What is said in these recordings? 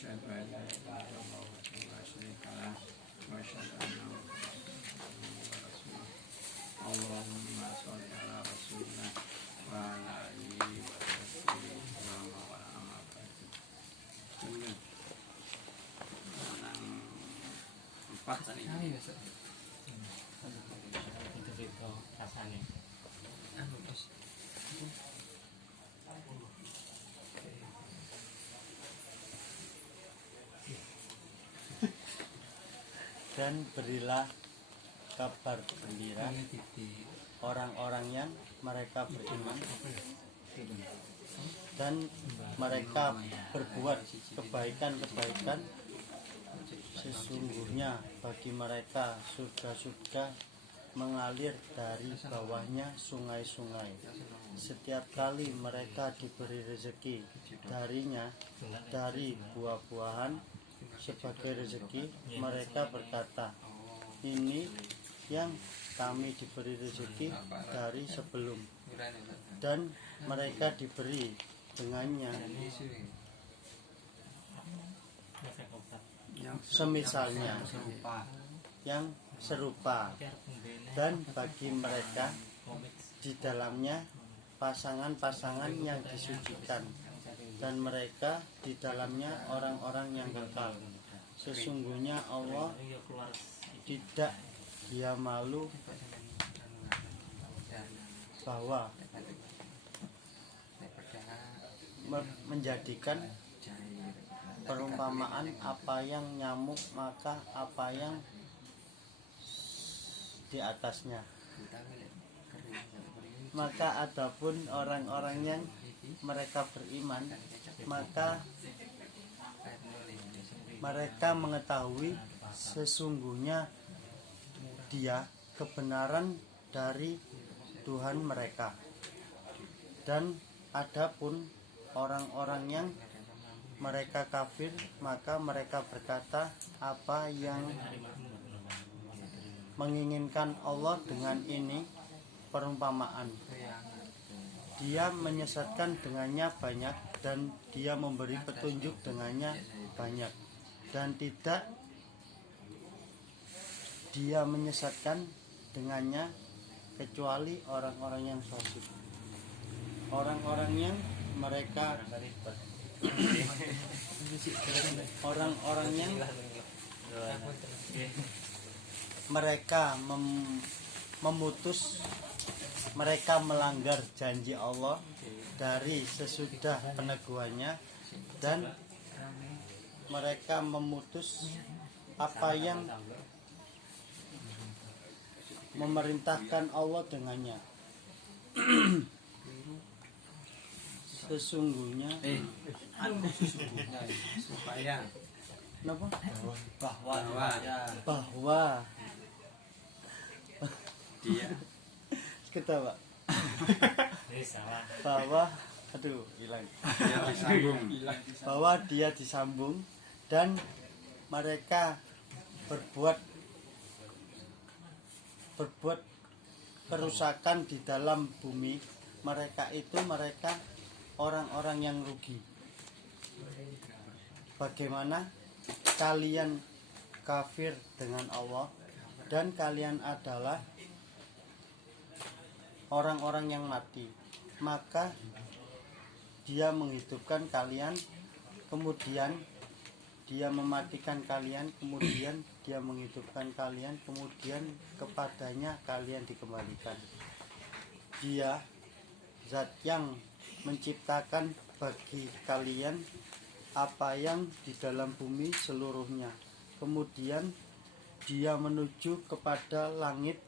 وأشهد أن لا إله إلا الله وحده لا شريك له وأشهد أن محمدا عبده ورسوله اللهم صل على رسولنا وعلى آله وصحبه ومن والاه أما بعد. Empat tadi. Itu rasanya. Dan berilah kabar gembira orang-orang yang mereka beriman dan mereka berbuat kebaikan-kebaikan, sesungguhnya bagi mereka surga-surga mengalir dari bawahnya sungai-sungai. Setiap kali mereka diberi rezeki darinya dari buah-buahan sebagai rezeki, mereka berkata, ini yang kami diberi rezeki dari sebelum, dan mereka diberi dengannya semisalnya yang serupa, dan bagi mereka di dalamnya pasangan-pasangan yang disucikan, dan mereka di dalamnya orang-orang yang kekal. Sesungguhnya Allah tidak dia malu bahwa menjadikan perumpamaan apa yang nyamuk maka apa yang di atasnya. Maka adapun orang-orang yang mereka beriman, maka mereka mengetahui sesungguhnya dia kebenaran dari Tuhan mereka. Dan adapun orang-orang yang mereka kafir, maka mereka berkata, apa yang menginginkan Allah dengan ini perumpamaan. Dia menyesatkan dengannya banyak, dan dia memberi petunjuk dengannya banyak, dan tidak dia menyesatkan dengannya kecuali orang-orang yang fasik. Orang-orang yang mereka mereka memutus, mereka melanggar janji Allah dari sesudah peneguhannya, dan mereka memutus apa yang memerintahkan Allah dengannya. Sesungguhnya supaya bahwa dia ketawa bahwa bahwa dia disambung, dan mereka berbuat kerusakan di dalam bumi. Mereka orang-orang yang rugi. Bagaimana kalian kafir dengan Allah, dan kalian adalah orang-orang yang mati, maka dia menghidupkan kalian, kemudian dia mematikan kalian, kemudian dia menghidupkan kalian, kemudian kepadanya kalian dikembalikan. Dia zat yang menciptakan bagi kalian apa yang di dalam bumi seluruhnya. Kemudian dia menuju kepada langit,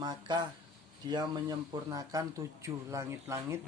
maka dia menyempurnakan 7 langit-langit,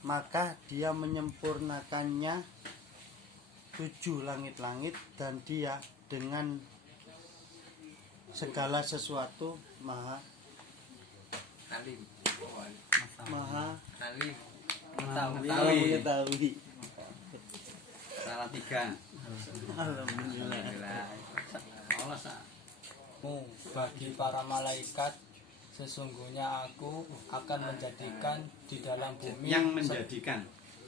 maka dia menyempurnakannya 7 langit-langit, dan dia dengan segala sesuatu maha mengetahui. Salah 3. Alhamdulillah. Bagi para malaikat sesungguhnya aku akan menjadikan di dalam bumi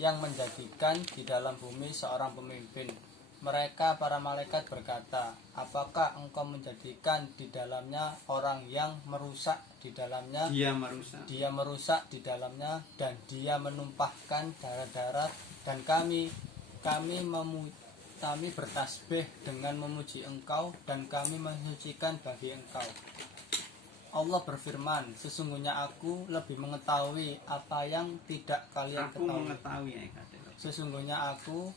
yang menjadikan di dalam bumi seorang pemimpin. Mereka para malaikat berkata, apakah engkau menjadikan di dalamnya orang yang merusak di dalamnya? Dia merusak di dalamnya dan dia menumpahkan darah-darah, dan kami bertasbih dengan memuji engkau dan kami mensucikan bagi engkau. Allah berfirman, sesungguhnya aku lebih mengetahui apa yang tidak kalian ketahui. Sesungguhnya aku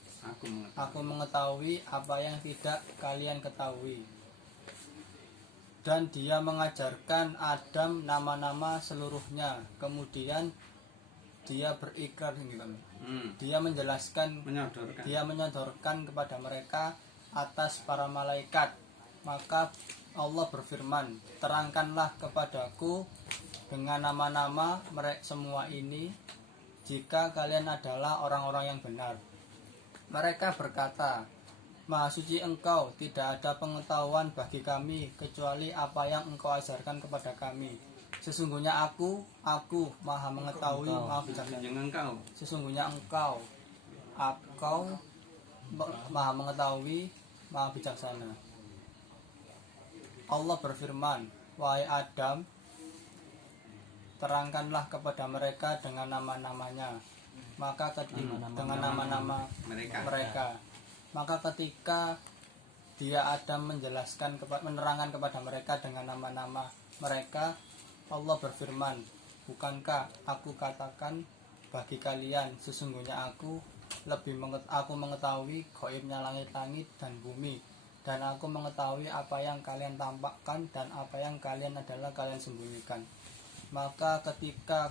mengetahui apa yang tidak kalian ketahui. Dan dia mengajarkan Adam nama-nama seluruhnya. Kemudian dia berikrar ini kami. Dia menjelaskan, dia menyodorkan kepada mereka atas para malaikat. Maka Allah berfirman, terangkanlah kepadaku dengan nama-nama mereka semua ini, jika kalian adalah orang-orang yang benar. Mereka berkata, Maha suci engkau, tidak ada pengetahuan bagi kami kecuali apa yang engkau ajarkan kepada kami. Sesungguhnya aku maha mengetahui, maha bijaksana. Sesungguhnya engkau maha mengetahui, maha bijaksana. Allah berfirman, wahai Adam, terangkanlah kepada mereka dengan nama-namanya. Maka dengan nama-nama mereka. Maka ketika dia Adam menerangkan kepada mereka dengan nama-nama mereka, Allah berfirman, bukankah aku katakan bagi kalian, sesungguhnya aku mengetahui gaibnya langit-langit dan bumi, dan aku mengetahui apa yang kalian tampakkan dan apa yang kalian sembunyikan. Maka ketika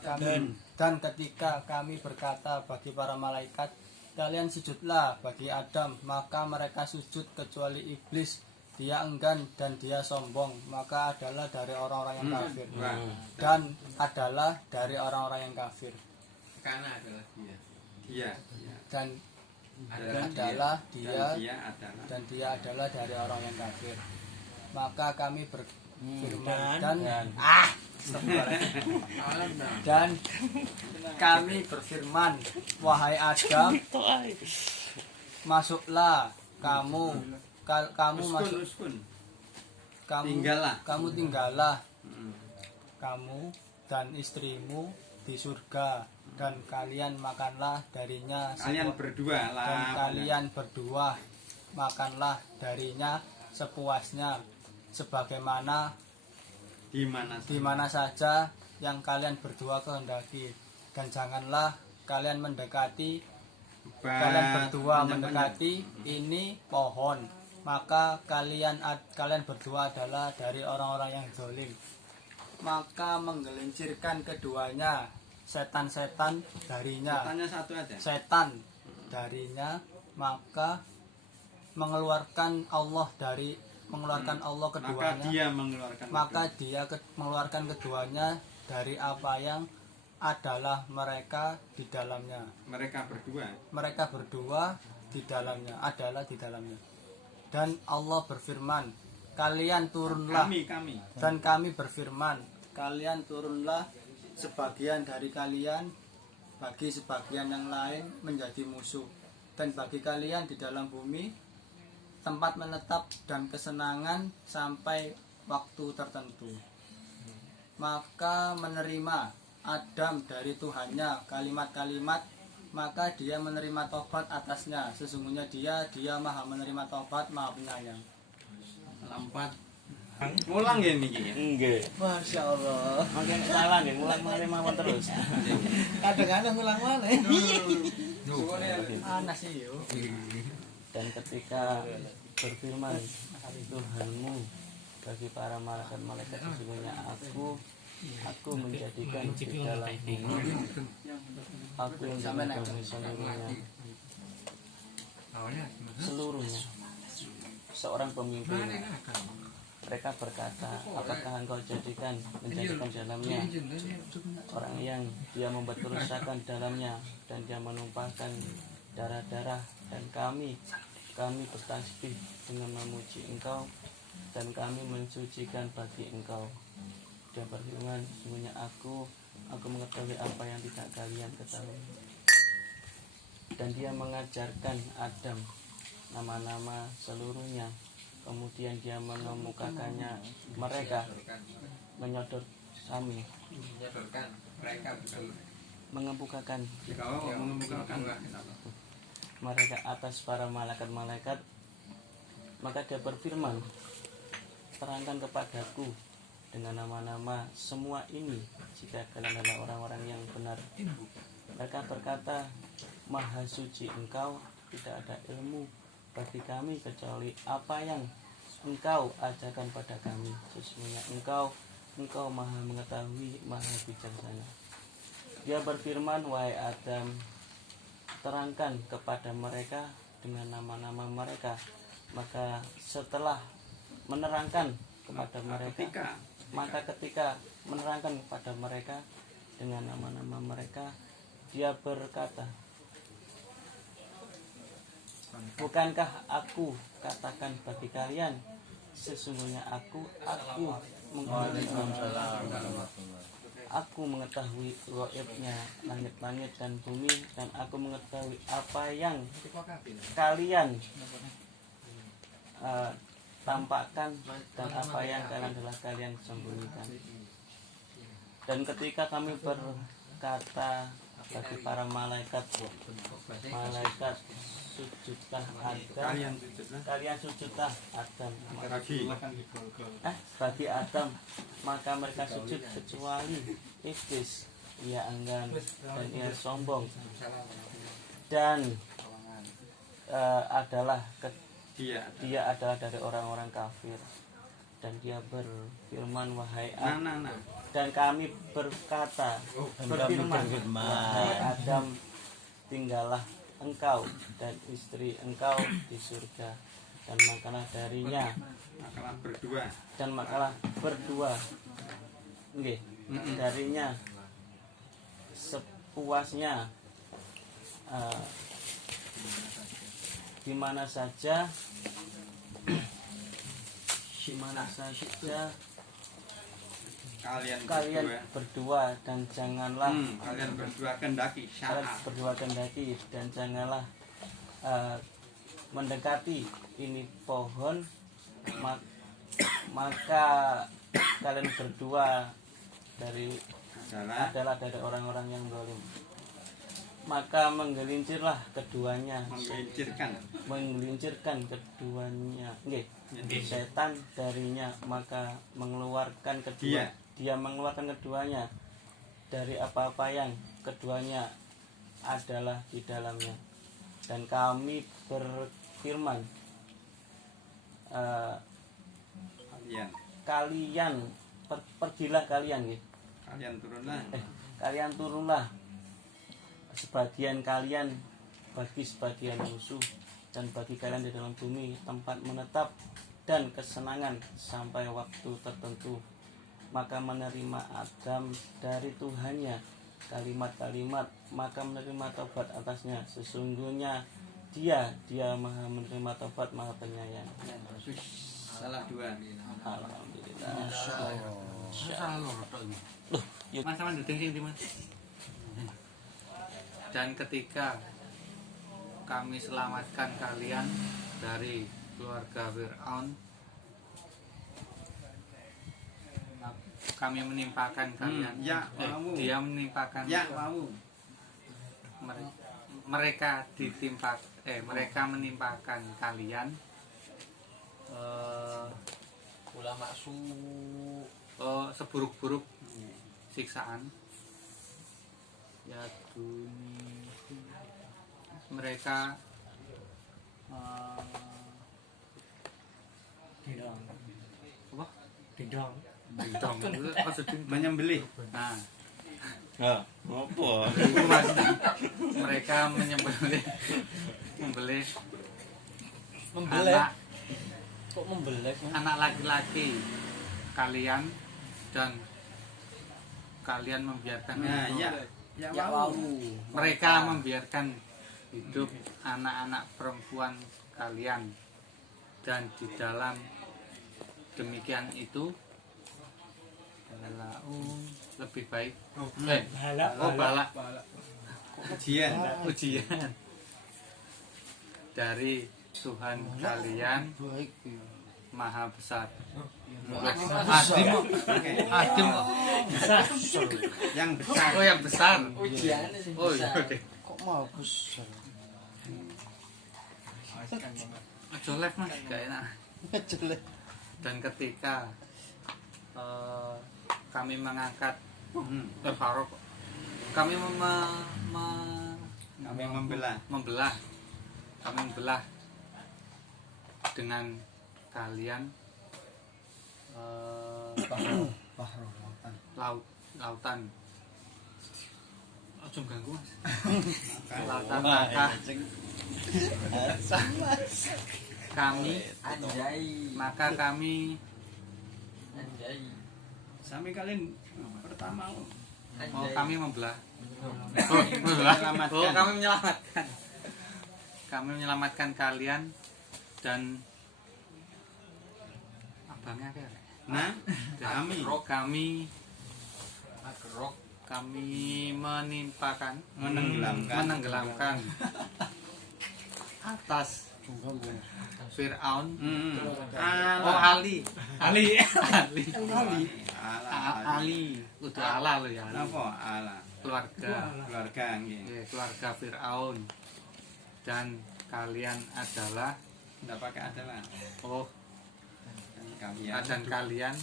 kami berkata bagi para malaikat, kalian sujudlah bagi Adam, maka mereka sujud kecuali iblis. Dia enggan dan dia sombong, maka adalah dari orang-orang yang kafir. Karena adalah dia. Dan dia adalah dari orang yang kafir. Maka kami berfirman dan kami berfirman, wahai Adam, masuklah kamu tinggallah kamu dan istrimu di surga, dan kalian makanlah darinya kalian berdua makanlah darinya sepuasnya, sebagaimana di mana saja yang kalian berdua kehendaki, dan janganlah kalian berdua mendekati ini pohon, maka kalian berdua adalah dari orang-orang yang zalim. Maka menggelincirkan keduanya setan darinya, maka mengeluarkan Allah keduanya, maka dia mengeluarkan keduanya dari apa yang adalah mereka di dalamnya. Mereka berdua di dalamnya. Dan Allah berfirman, dan kami berfirman, kalian turunlah sebagian dari kalian bagi sebagian yang lain menjadi musuh, dan bagi kalian di dalam bumi tempat menetap dan kesenangan sampai waktu tertentu. Maka menerima Adam dari Tuhannya kalimat-kalimat, maka dia menerima tobat atasnya. Sesungguhnya dia maha menerima tobat, maha penyayang. Ulang ya niki. Nggih. Masya Allah. Makin salah nggih, ulang malih mawon terus. Kadang-kadang ulang malih. Anas sih yo. Dan ketika berfirman Tuhanmu bagi para malaikat, sesungguhnya aku menjadikan di dalam bumi, aku yang menjadikan seluruhnya seorang pemimpin. Mereka berkata, apakah engkau menjadikan dalamnya orang yang dia membuat kerusakan dalamnya dan dia menumpahkan darah-darah, dan kami bertasbih dengan memuji engkau dan kami mensucikan bagi engkau. Dia berfirman, sesungguhnya aku mengetahui apa yang tidak kalian ketahui. Dan dia mengajarkan Adam nama-nama seluruhnya. Kemudian dia mengemukakannya mereka, menyodor kami, mereka bukan mengemukakan kau mengemukakan mereka atas para malaikat-malaikat. Maka dia berfirman, terangkan kepadaku dengan nama-nama semua ini jika kalian adalah orang-orang yang benar. Mereka berkata, Maha suci Engkau, tidak ada ilmu bagi kami kecuali apa yang Engkau ajarkan pada kami. Sesungguhnya Engkau Maha mengetahui, Maha bijaksana. Dia berfirman, wahai Adam, terangkan kepada mereka dengan nama-nama mereka. Maka setelah menerangkan kepada mereka, maka ketika menerangkan kepada mereka dengan nama-nama mereka, dia berkata, bukankah aku katakan bagi kalian, sesungguhnya aku mengetahui gaibnya langit-langit dan bumi, dan aku mengetahui apa yang kalian tampakkan dan apa yang kalian sembunyikan. Dan ketika kami berkata bagi para malaikat sujudlah Adam, kalian sujudlah Adam bagi Adam, maka mereka sujud kecuali iblis. Ia enggan dan ia sombong dan dia adalah dari orang-orang kafir. Dan dia berfirman, wahai Adam, dan kami berkata, berfirman, wahai Adam, tinggallah engkau dan istri engkau di surga, dan makanlah darinya, berdua darinya sepuasnya, di mana saja kalian berdua, dan janganlah kalian berdua kendaki dan janganlah mendekati ini pohon, maka kalian berdua adalah dari orang-orang yang zalim. Maka menggelincirkan keduanya setan darinya, maka dia mengeluarkan keduanya dari apa-apa yang keduanya adalah di dalamnya. Dan kami berfirman, pergilah kalian turunlah sebagian kalian bagi sebagian musuh, dan bagi kalian di dalam bumi tempat menetap dan kesenangan sampai waktu tertentu. Maka menerima Adam dari Tuhannya kalimat-kalimat, maka menerima taubat atasnya. Sesungguhnya dia Maha menerima taubat, Maha penyayang. Salah dua. Alhamdulillah. Dan ketika kami selamatkan kalian dari keluarga Fir'aun, kami menimpakan kalian, dia menimpakan mereka menimpakan kalian seburuk-buruk siksaan. Ya mereka menyembelih. Nah, apa? mereka membelih anak laki-laki kalian, dan kalian membiarkan mereka membiarkan hidup anak-anak perempuan kalian, dan di dalam demikian itu balaun lebih baik Bala. bala Ujian. ujian dari Tuhan kalian maha besar. Adim, adim, Yang besar. oh yang besar. Ujiannya sih Oh iya, bisa. oke. Kok mau besar? Ojo live mas, gak enak. Jelek. Dan ketika kami mengangkat Hmm. Farok, kami Kami membelah. kami membelah dengan kalian lautan. Ojo ganggu mas. Lautan maka kami Anjay. maka kami Anjay. Sampai kalian pertama. kami membelah. Menyelamatkan. Kami menyelamatkan. Kami menyelamatkan kalian dan abangnya apa ya? Nah, kami Kami menimpakan menenggelamkan. atas Fir'aun. Oh Allah. Ali udah Allah loh ya. Napa Allah? Keluarga Nggih. keluarga Fir'aun dan kalian adalah Enggak pakai adalah. oh Kalian. dan kalian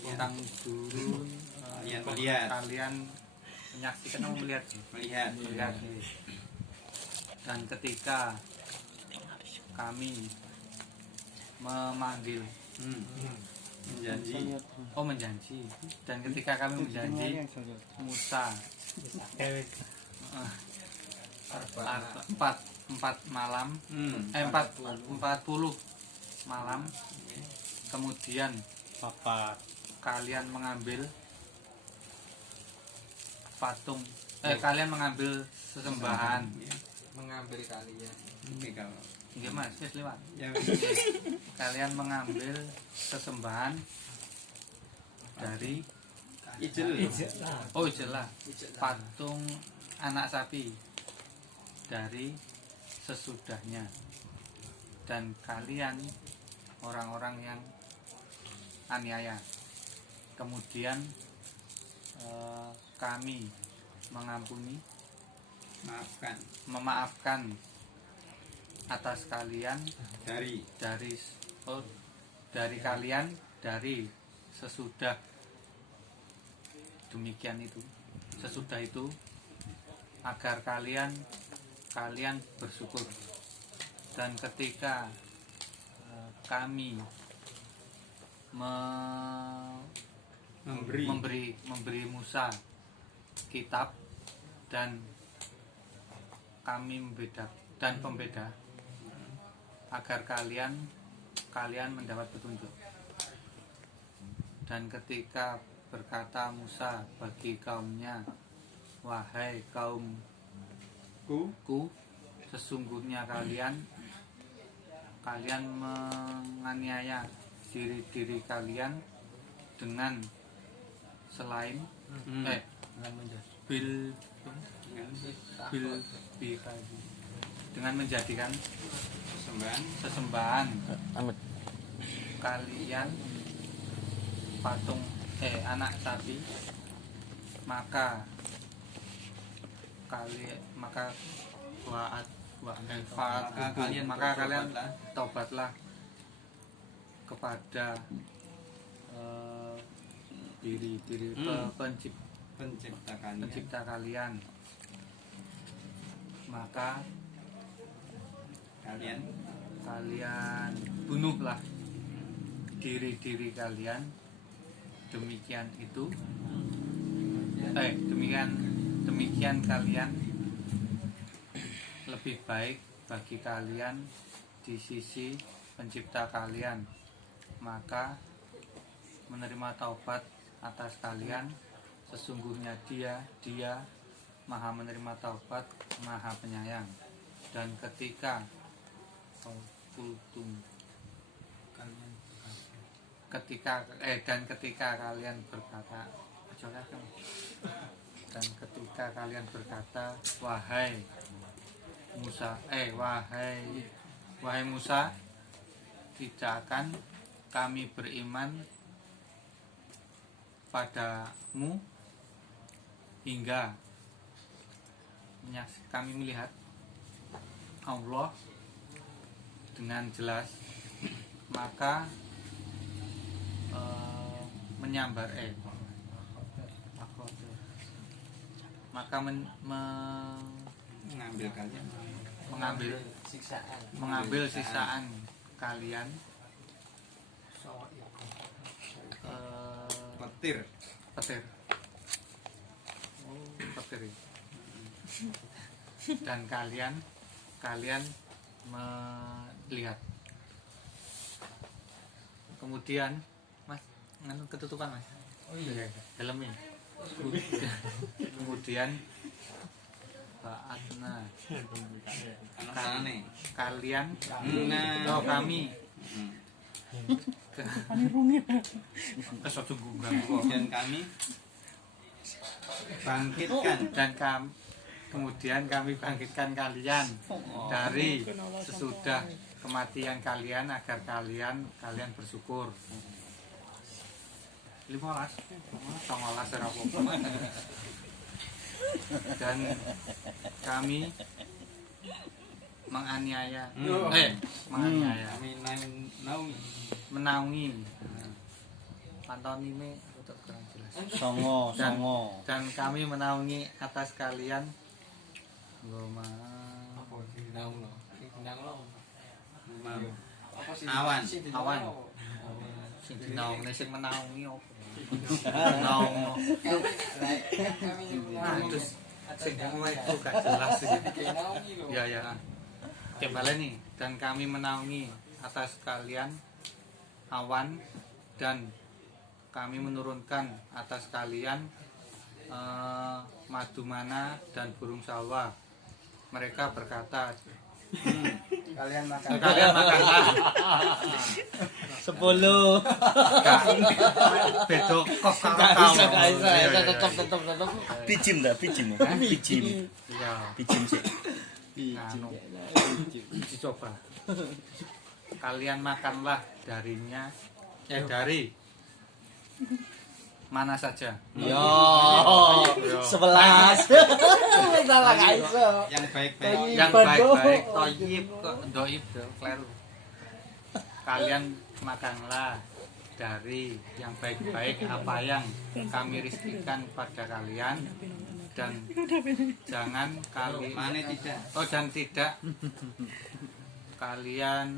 tentang turun Kalian melihat. kalian menyaksikan atau melihat Melihat. dan ketika kami memanggil Menjanji. menjanji dan ketika kami menjanji Musa empat malam 40 malam kemudian kalian mengambil patung kalian mengambil sesembahan Mengambil kalian. Oke kalau. iya mas wis lewat Ya. kalian mengambil sesembahan dari Ijel. oh jelas patung anak sapi dari sesudahnya dan kalian orang-orang yang aniaya kemudian kami mengampuni memaafkan atas kalian dari kalian dari sesudah demikian itu sesudah itu agar kalian bersyukur dan ketika kami memberi Musa kitab dan kami pembeda agar kalian mendapat petunjuk dan ketika berkata Musa bagi kaumnya wahai kaumku sesungguhnya kalian menganiaya diri kalian dengan selain dengan menjadikan sesembahan kalian patung anak sapi maka kalian taubatlah kepada diri pencipta kalian maka kalian bunuhlah diri kalian demikian kalian lebih baik bagi kalian di sisi pencipta kalian maka menerima taubat atas kalian sesungguhnya dia maha menerima taubat maha penyayang dan ketika dan ketika kalian berkata dan ketika kalian berkata wahai Musa, tidak akan kami beriman padamu hingga kami melihat Allah dengan jelas. Maka mengambil siksaan kalian Petir. petir dan kalian melihat. Kemudian mas ketutupan mas. Oh iya dalamnya. Kemudian Ba'atna kalian kami kesuatu Dan kami bangkitkan kemudian kami bangkitkan kalian dari sesudah kematian kalian agar kalian bersyukur. 15 dan kami menaungi pantomime untuk kurang jelas. Songo. Dan kami menaungi atas kalian awan. Sing dinaungi sing menaungi opo? Naung. Terus sing itu gak jelas sih. Ya. Kembali nih, dan kami menaungi atas kalian awan dan kami menurunkan atas kalian madu mana dan burung salwa. Mereka berkata, Kalian makan. makanlah. 10. Bedo kok Tetep. Pijim. Iya, Pijim sih. dicoba. Kalian makanlah darinya, dari mana saja. Yo. 11. Salah gak iso. Yang baik-baik. Yang baik-baik, toyib kok doib kleru. Kalian makanlah dari yang baik-baik apa yang kami rizkikan pada kalian, dan jangan dan tidak kalian